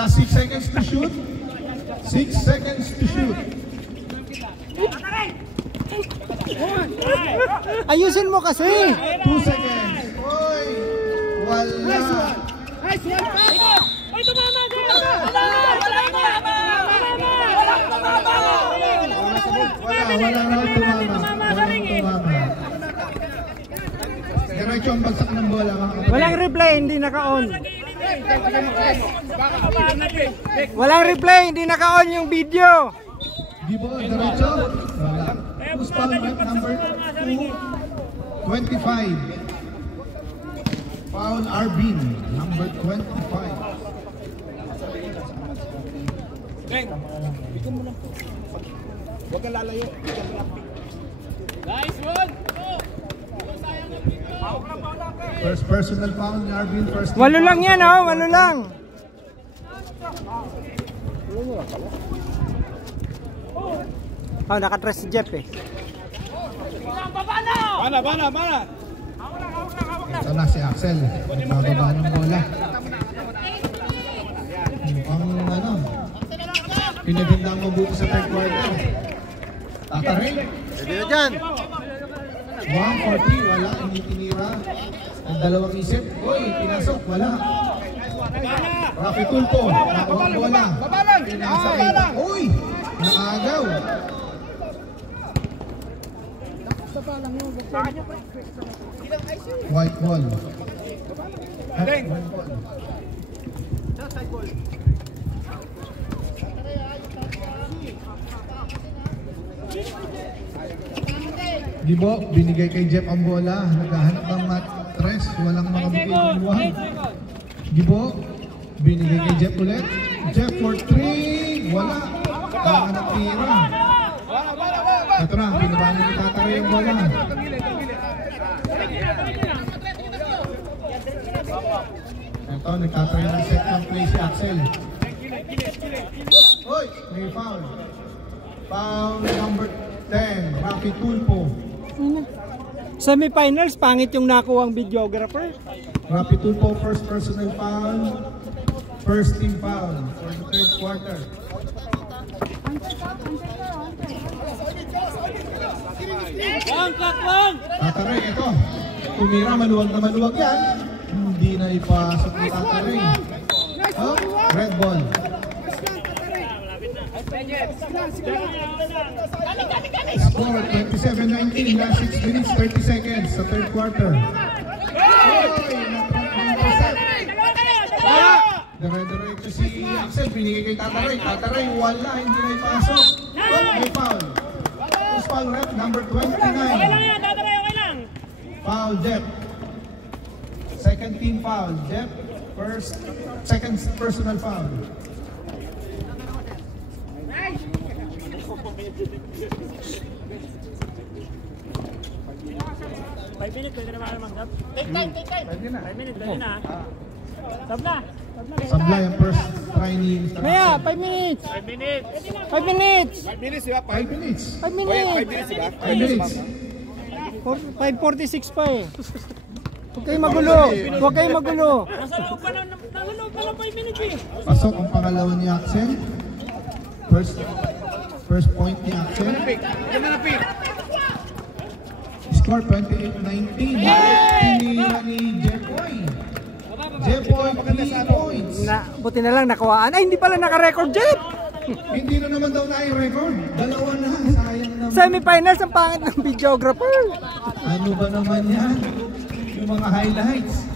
Last 6 seconds to shoot. 6 seconds to shoot. Ayusin mo kasi. 2 seconds. Oy! Wala. Nice one, pass! Ay, tumama! Diretso ang bagsak ng bola. Walang replay, hindi naka-on. Walang replay, hindi naka-on yung video. Di ba, diretso? Wala. Who's foul rep number 25? Foul Arbin, number 25. Deng, bigyan mo lang po. Huwag kang lalayo. Nice one! First personal foul ni Arbin. First Walo lang yan, oh, walo lang. Oh, nakatress si Jeff eh. Bana! Ito na si Axel. Nagbababa ng bola. Mukhang pinagandang mabuti sa third quarter. Tatarin. Pwede na dyan. 140, wala. Hindi tinira. Ang dalawang isip. Uy, pinasok. Wala. Rafi Tulpo. Nakuha ang bola. Pinasok. Uy! Naagaw. White ball. Deng! Gibo, binigay kay Jeff ang bola. Naghahanap ng mattress. Walang makabigay ng buwang. Gibo, binigay kay Jeff ulit. Jeff for 3. Wala. Kahanap tira. Ito na, pinabalik ni Tatari yung bola. Ito, nagtatry ng set ng play si Axel. Uy, may foul. Foul number 10, Rafi Tulpo. Semifinals, pangit yung nakuwang videographer. Rafi Tulpo, first personal foul. First team foul for the third quarter. Tatari, ito. Tumira, maluwag na maluwag yan. Hindi na ipasok ni Tatari. Oh, red ball. Score 27-19, last 6 minutes, 30 seconds sa third quarter. Dire-diretso si Axel, binigay kay Tataray. Tataray, wala, hindi na ipasok. Oh, may foul. Who's foul rep? Number 29. Okay lang yan, Tataray, okay lang. Foul, Jeff. Second team foul, Jeff. Second personal foul. Five minutes, pwede naman naman, Sab. Take time. 5 minutes, pwede na. Sab na. Sablay ang first try ni Mr. Maya, Axel. 5 minutes. 5 minutes. 5 minutes. 5 minutes, di ba? 5 minutes. 5 minutes. 5 minutes, di ba? 5 minutes. 5:46 pa eh. Huwag kayo magulo. Huwag kayo magulo. Nasa loob pa ng 5 minutes eh. Pasok ang pangalawa ni Axel. First point ni Axel. Ganda na pick. Score 28-19. Tinira ni Jeffoy. Jeffoy, 3 points. Buti na lang nakuhaan. Ay, hindi pala naka-record, Jeff. Hindi na naman daw na-record. Dalawa na. Sayang naman. Semifinals, ang pangit ng videographer. Ano ba naman yan? Yung mga highlights.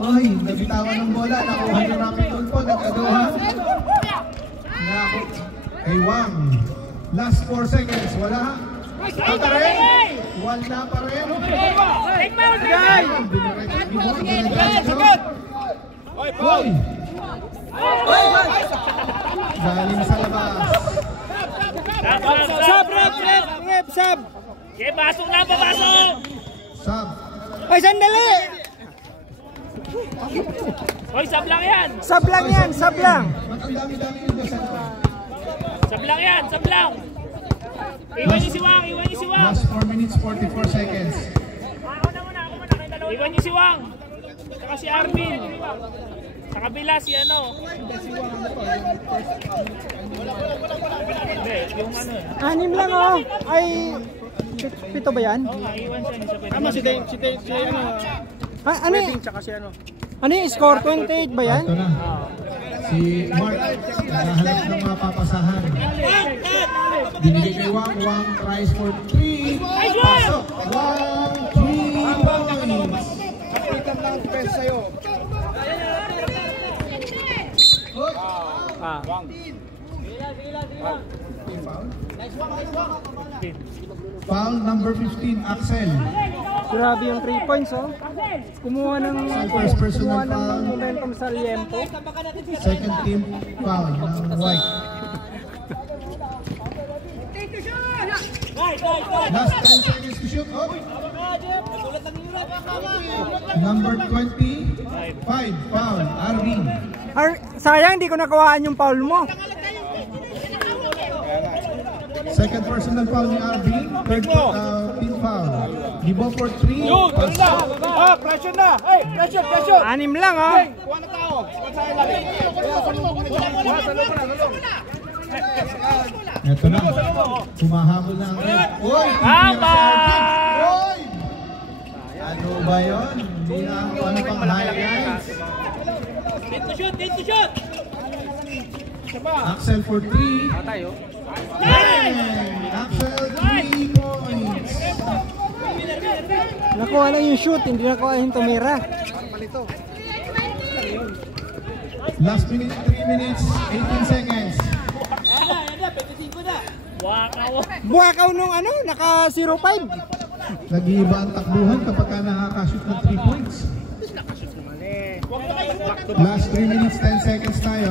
Oy, nabitawan ng bola. Nakuha ni Rafi Tulpo. Nagkagawa. Kay Wang. Last 4 seconds. Wala. Tatarin. Wala pa rin. Take mouse, Guys! Oy! Galing sa labas. Sab, rep, sab. Okay, pasok na, papasok! Sab. Ay, sandali. Hoy, sab lang yan! Sab lang yan, sab lang. Ba't ang dami-dami yung dyan? Sab lang yan, sab lang! Iwan niyo si Wang, iwan niyo si Wang! Last 4 minutes, 44 seconds. Iwan niyo si Wang! Saka si Arvin! Sa kabila si ano. Hindi, yung ano eh. 6 lang oh. Ay, 7 ba yan? Oo, iwan siya, hindi siya pwede. Tama si ano. Ha, ano Wedding yung, tsaka si ano. ano yung score? 28 ba yan? Ito na. Si Mark, naghahanap ng mga papasahan. Binigay kay Wang, Wang tries for 3. Pasok! Wang, 3 points! Kapitan lang ang pes sa'yo. Wang. Foul number 15, Axel. Grabe yung 3 points oh. Kumuha ng First personal kumuha ng foul. momentum sa Liempo. Second team foul ng White. Last 10 seconds to shoot. Oh. Number 25, foul, Arvin. Sayang di ko nakuhaan yung foul mo. Second personal foul ni Arvin. Third team foul. Gibo for 3. Ah, pressure na. Hey, pressure. 6 lang oh. Kuha na tao. Kuha sa ilalim. Kuha sa loob na. Ito na. Humahabol na ang red. Uy! Tama! Uy! Ano ba yun? Hindi na ano pang highlights. Dito shoot! Axel for 3. Tayo. Axel 3 points. Nakuha lang yung shoot, hindi nakuha yung tumira. Last minute, 3 minutes, 18 seconds. Wakaw. Buwakaw nung ano, naka 0-5. Nag-iiba ang takbuhan kapag ka nakakashoot ng 3 points. Last 3 minutes, 10 seconds tayo.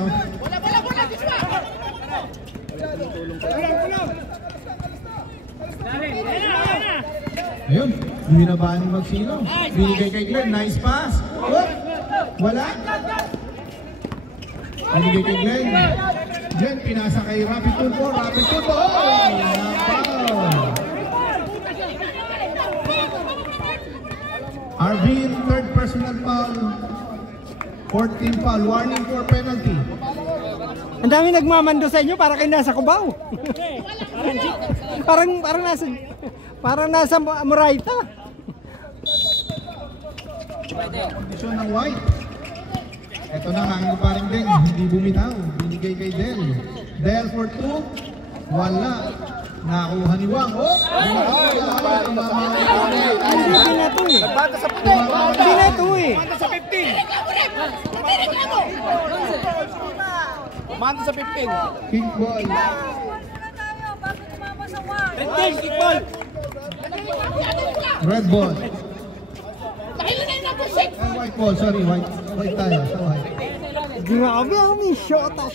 Ayun, binabaan ni Magsino. Binigay kay Glenn, nice pass. Oh, wala. Binigay kay Glenn. Glenn, pinasa kay Rapid Tulpo. Oh, napaw. Arvin, third personal foul. 14 foul, warning for penalty. Ang dami nagmamando sa inyo para kayo nasa Cubao. parang nasa Moraita. Kondisyon ng White. Ito na, ang pa rin din, hindi bumitaw. Binigay kay Del. Del for 2. Wala. Nakuha ni Wang. Oh! Hindi na to eh. Bata sa puti. Hindi na to eh. Manta sa 15. Manta sa 15. Kickball. Kickball. Red ball. White ball, sorry. White tayo. So white. Grabe ako may shota.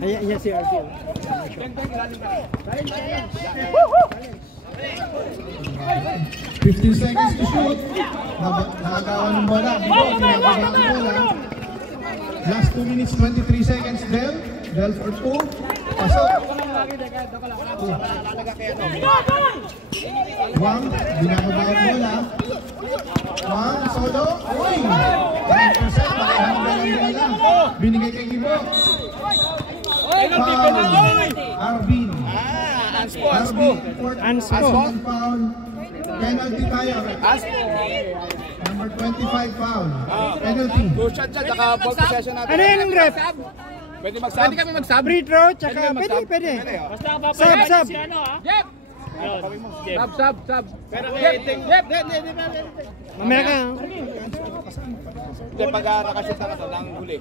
Ayan si RJ. 15 seconds to shoot. Nakagawa ng bola. Nakagawa ng bola. Last 2 minutes, 23 seconds. Del for 2. Pasok. Wang, binababa ang bola. Wang, solo. Uy! 9%. Binigay kay Gibo. Foul. Arvin. Anspo. Personal foul. Penalty tayo. Number 25 foul. Penalty. Two shot siya, tsaka ball possession natin. Ano yung ref? Pwede mag-sub? Pwede kami mag-sub. Free throw, tsaka pwede. Basta ang papayagan Sub. si ano ha? Yep! Ayun, Jeff. Sub. Pero yep. Mamaya ka. Hindi, pag nakashoot na to, nang huli.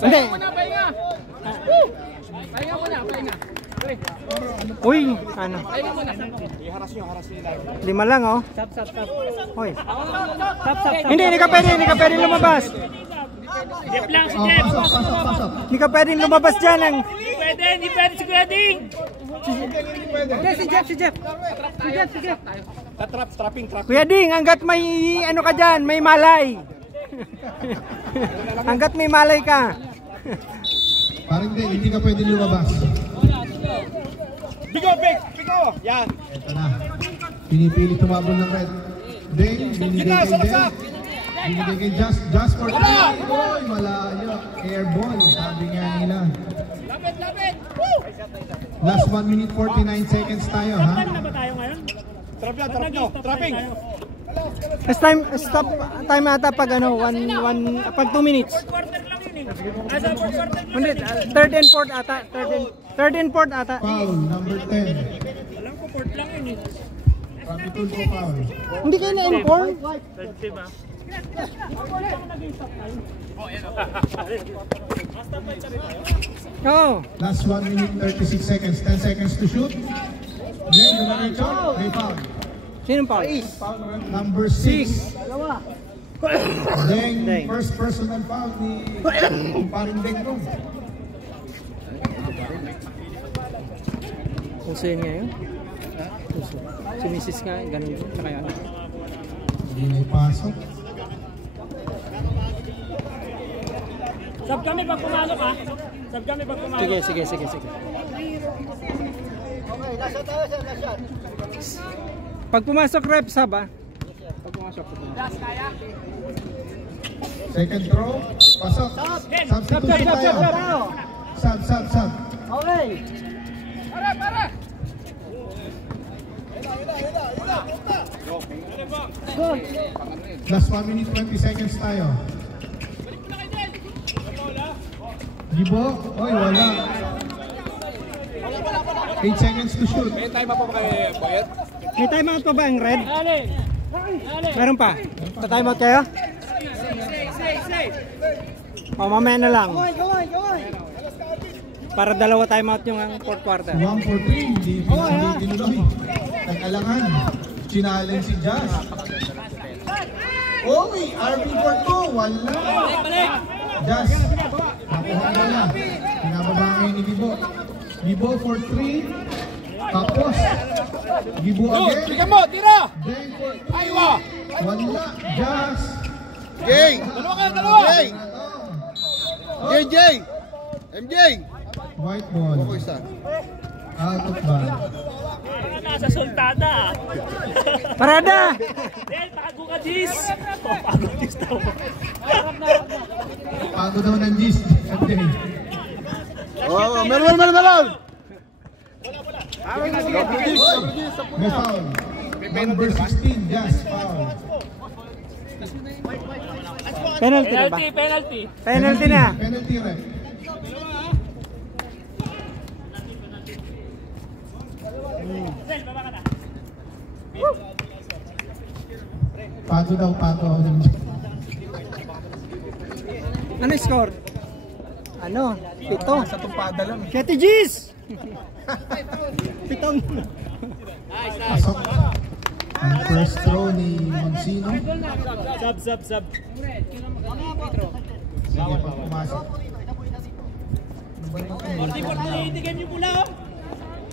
Hindi. Pahinga muna. Uy, ano? I-haras nyo nila. 5 lang oh. Sub. Hoy. Hindi ka pwede lumabas. Jeff lang si Oh, Jeff. pasok. Hindi ka pwede lumabas dyan. Hindi pwede si Kuya Ding. Si Jeff. Trapping. Kuya Ding, hanggat may ano ka dyan, may malay. Hanggat may malay ka. Parang hindi ka pwede lumabas. Bigo! Yan! Ito na. Pinipili tumabol ng red. Ding, binigay kay Deng. Binigay kay Just for 3. Oy, malayo. Airball, sabi nga nila. Last 1 minute 49 seconds tayo, ha? Time na ba tayo ngayon? Trapping. Time ata pag ano, pag 2 minutes. Quarter lang yun eh. Asa fourth quarter lang. Hindi, third and fourth ata. Third and fourth ata. Foul, number 10. Alam ko fourth lang yun eh. Rapi Tulfo foul. Hindi kayo na-inform? Third team ah. Oo. Last 1 minute 36 seconds. 10 seconds to shoot. Then, dumaretso. May foul. Sinong foul? Foul number 6. Then, first personal foul ni paring Dengdong. Puso yun ngayon? Puso. Si Mrs. nga, ganun din. Tsaka yan. Hindi na ipasok. Sab kami pag pumalo ka. Sab kami pag pumalo. Sige. Pag pumasok rep, sab ah. Pag pumasok. Second throw. Pasok. Substitution tayo. Sub. Okay. Last 1 minute 20 seconds tayo. Gibo. Oy, wala. 8 seconds to shoot. May time pa kay Boyet? May timeout pa ba ang red? Ale. Meron pa? Ta-timeout kayo? O, mamaya na lang. Para dalawa timeout yung fourth quarter. 1 for 3. Hindi tinuloy. Nag-alangan. Challenge si Josh. Oy, RP for 2. Wala. Josh. Nakuha wala. Pinababa ngayon ni Gibo. Gibo for 3. Tapos. Gibo again. Bigyan mo, tira! Then for 3. Aywa! Wala. Josh. Jay! Dalawa! Jay! MJ! White ball. Out of bounds. Nasa sultada ah. Parada! Del, tago ka Jis. Pago Jis daw. Pago daw ng Gis. Oh, meron! May foul. Number 16, Josh, foul. Penalty na ba? Penalty. Penalty na. Penalty ref. Del, baba ka na. Pago daw. Ano yung score? Ano? 7. Sa tumpada lang. 7 G's! 7. Pasok. Ang first throw ni Monsino. Sub. Sige, pag pumasok. 40-40 game yung pula oh.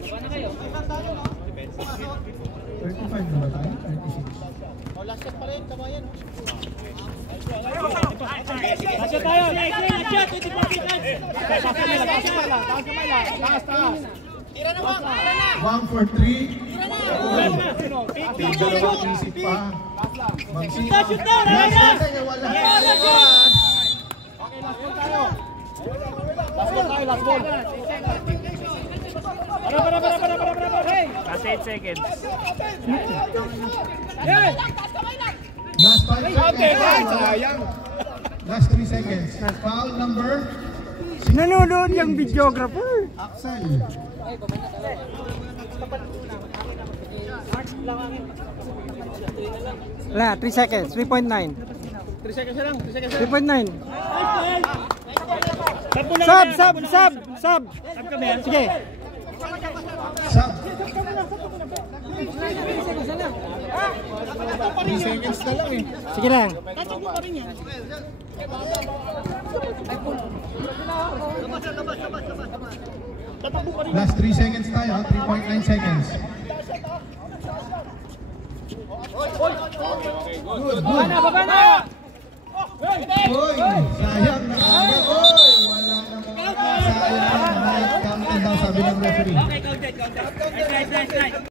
35 na ba tayo? 36. Asya tayo. Asya. 24 seconds. Tira na bang. 1 for 3. Isip pa. Monsino. Shoot na. Wala. Last ball. Para. Last 8 seconds. Last 5 seconds. Sayang. Last 3 seconds. Foul number Nanonood yung videographer. Axel. Wala, 3 seconds. 3.9. 3 seconds lang. 3.9. Sub. Sub kami. Sige. Sub. 3 seconds na lang eh. Sige lang. Last 3 seconds tayo. 3.9 seconds. Good. Baba na. Uy, sayang na kaya. Uy, wala na. Sayang. Night count daw sabi ng referee. Okay, counted. Nice.